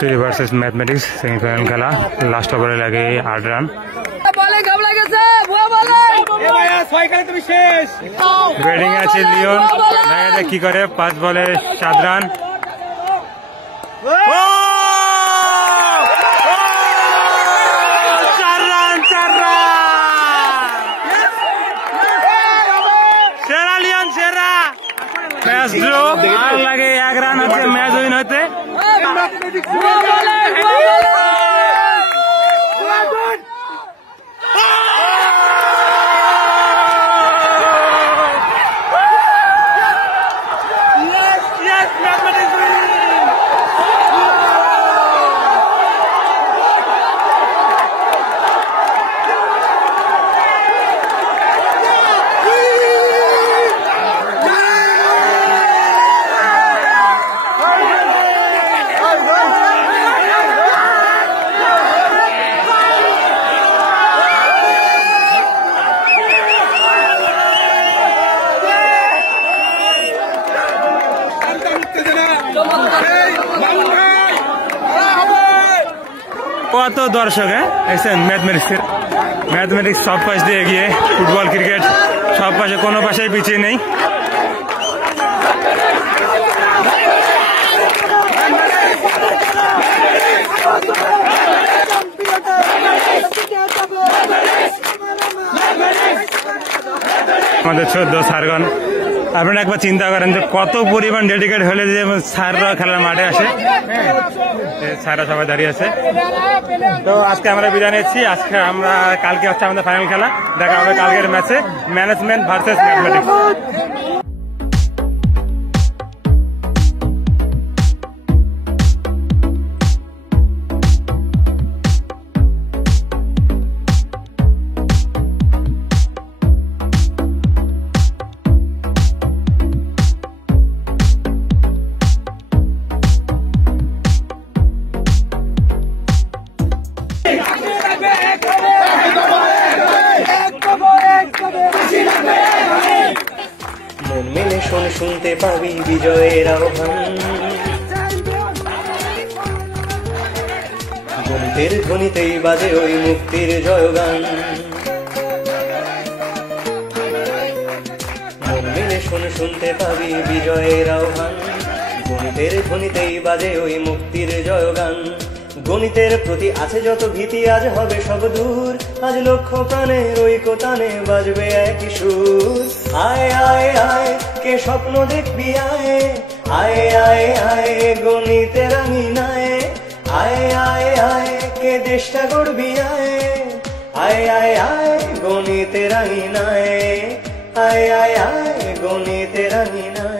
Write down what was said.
Versus mathematics semifinal খেলা, last ওভারে লাগে 8 রান। ব্যাটিং আছে লিওন, দেখা যাক কি করে। 5 বলে 7 রান। সেরা লিওন, সেরা। ম্যাচ ড্র, আর লাগে 1 রান হচ্ছে ম্যাচ উইন হতে। কত দর্শক, হ্যাঁ ম্যাথমেটিক্স সব পাশ দিয়ে এগিয়ে। ফুটবল, ক্রিকেট সব পাশে, কোনো পাশেই পিছিয়ে নেই। আমাদের 14 সারগন, আপনারা একবার চিন্তা করেন যে কত পরিমাণ ডেডিকেট হলে যে স্যাররা খেলার মাঠে আসে। স্যাররা সবাই দাঁড়িয়ে আছে। তো আজকে আমরা বিদায় নিচ্ছি। কালকে হচ্ছে আমাদের ফাইনাল খেলা। দেখা হবে কালকের ম্যাচে, ম্যানেজমেন্ট ভার্সেস ম্যাথমেটিক্স। মন মেলে শোন, শুনতে পাবি বিজয়ের আহ্বান। গণিতের ধ্বনিতেই বাজে ওই মুক্তির জয়গান। মন মেলে শোন, শুনতে পাবি বিজয়ের আহ্বান। গণিতের ধ্বনিতেই বাজে ওই মুক্তির জয়গান। গণিতের প্রতি আছে যত ভীতি, আজ হবে সব দূর। আজ লক্ষ্য প্রাণের ঐকতানে বাজবে একই সুর। আয় আয় আয়, কে স্বপ্ন দেখবি আয়। আয় আয় আয়, গণিতের আঙিনায়। আয় আয় আয়, কে দেশটা গড়বি আয়। আয় আয় আয়, গণিতের আঙিনায়। আয় আয় আয়, গণিতের আঙিনায়।